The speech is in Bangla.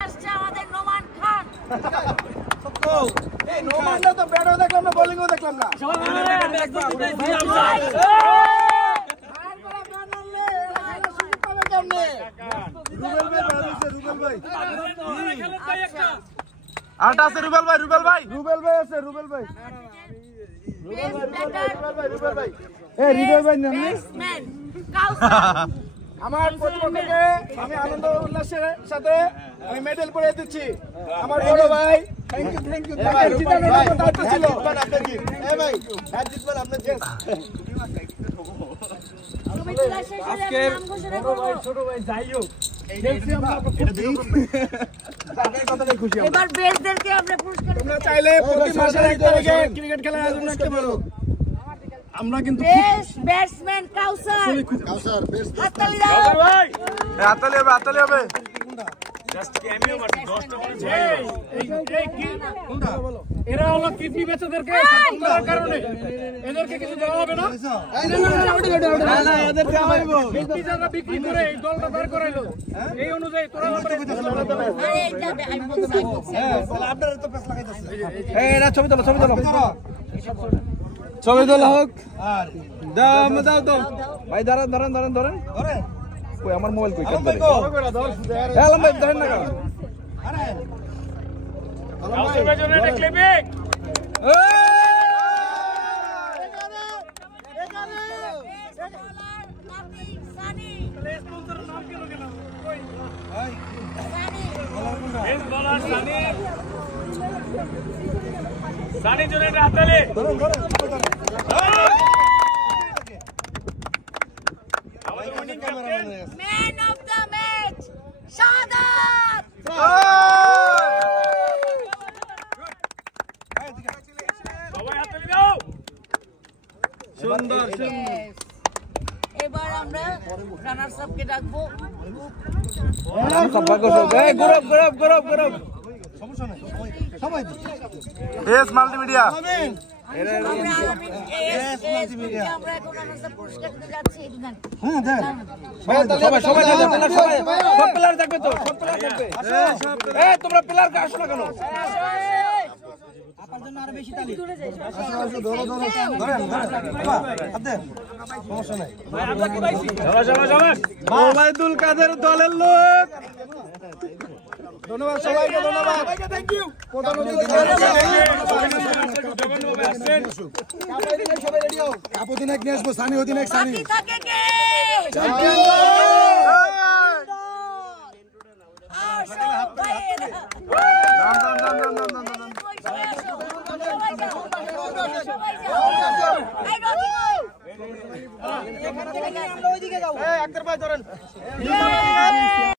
আমাদের নোমান খান। এই নোমানটা তো ব্যাটও দেখলাম না, বোলিংও দেখলাম না। আটা আছে রুবেল ভাই, রুবেল ভাই, রুবেল ভাই আছে, রুবেল ভাই, রুবেল ভাই। এই রুবেল ভাই নাম ব্যাটসম্যান কাউসার। আমার প্রতিপক্ষকে আমি আনন্দ উল্লাসের সাথে আমি মেডেল পরিয়ে দিচ্ছি। আমার বড় ভাই, থ্যাংক ইউ, থ্যাংক ইউ। জিতানোর মতো দায়িত্ব ছিল। এই ভাই, হ্যাঁ জিতবেন আপনার জেস। তুমি খেলা শেষ হলে আমি নাম ঘোষণা করব। ছোট ভাই যাই হোক, খেলছি আমরা এটা দেই। তাদের কথাটাই খুশি আমরা। এবার বেস্টদেরকে আমরা পুরস্কার তোমরা চাইলে প্রতি মাসের 1 তারিখে ক্রিকেট খেলার আয়োজন রাখতে পারো। আমরা কিন্তু বেস্ট ব্যাটসম্যান কাউসার। কাউসার বেস্ট হাততালি দাও ভাই হাততালি হবে, হাততালি হবে। এরা হলো কিডনি বেচাদেরকে করার কারণে এদেরকে কিছু দেওয়া হবে না। এদেরকে আমাইবো যারা বিক্রি করে এই দলটা দাঁড় করাইলো, এই অনুযায়ী তোরা আরে যাবে আমি বলছি আপনারা তো পেছ লাগাইতেছে। এই না ছবি তোলো, ছবি তোলো, ছবি তোলা হোক। দাম দাও তো ভাই, দাঁড়ান দাঁড়ান দাঁড়ান ধরেন। কই আমার মোবাইল কই কেন ধরে? আলম ভাই ধরেন না কেন? কাউসার ভাই জন্য একটা ক্লিপিং। সানি স্পন্সরের নাম কেন কেন? কই সানি বেস্ট বোলার সানি। সানি জন্য একটা হাততালি। আমাদের winning captain man of the match Shahadat. সবাই হাততালি দাও। সুন্দর সুন্দর। এবার আমরা রানার্স আপকে ডাকবো। গৌরব গৌরব গৌরব গৌরব এস মাল্টিমিডিয়া। আমরা আমরা এখন রানার্স আপ পুরস্কার দিতে যাচ্ছি। এই দিন সবাই সবাই সবাই সব প্লেয়ার থাকবে তো, সব প্লেয়ার থাকবে। এই তোমরা প্লেয়ার আসো না কেন? ওবায়দুল কাদের দলের লোক। ধন্যবাদ সবাইকে, ধন্যবাদ থ্যাংক ইউ। প্রধান অতিথি সবাই রেডি হও। কাপদিনাক নিয়ে আসবো, সানি অধিনায়ক সানি। বাকি থাকে কে? আসো ভাইয়েরা। সবাই আসো। সবাই যাও। সবাই যাও। এই রকি কই? এই আক্তার ভাই ধরেন।